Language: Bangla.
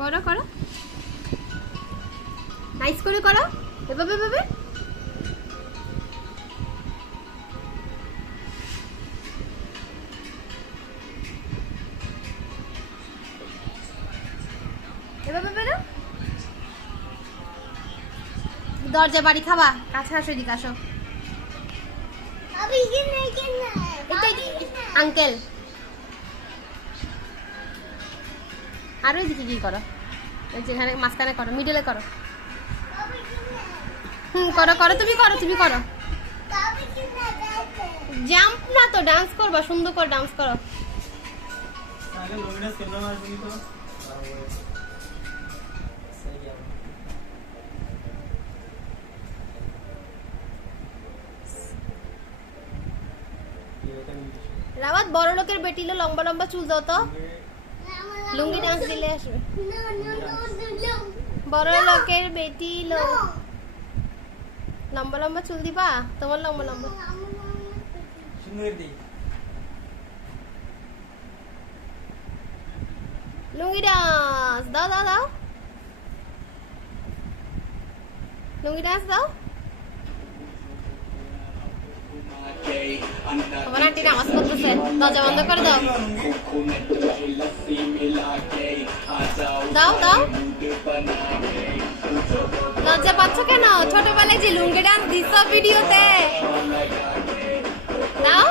করো করো, নাইস করে করো, এভাবে এভাবে। এভাবে বেরো, দরজা বাড়ি খাবা, কাছে আসো, এদিকে আসো। আঙ্কেল আরো এদিকে কি করো, যেখানে মাঝখানে করো, মিডলে করো। করো করো, তুমি করো, তুমি করো। জাম্প না তো, ডান্স করবা, সুন্দর করে ডান্স করো। রাওয়াত বড় লোকের বেটি লো, লম্বা লম্বা চুল দাও তো, লুঙ্গি ডান্স দিলে আসবে। বড় লোকের বেটি লো, লম্বা লম্বা চুল দিবা, তোমার লম্বা লম্বা লুঙ্গি ডান্স দাও, দাও দাও, লুঙ্গি ডান্স দাও। তোমার আন্টি নামাজ পড়তেছে, দরজা বন্ধ করে দাও, দাও দাও। লজ্জা পাচ্ছ কেন? ছোটবেলায় যে লুঙ্গি ডান্স দিছো ভিডিওতে, দাও।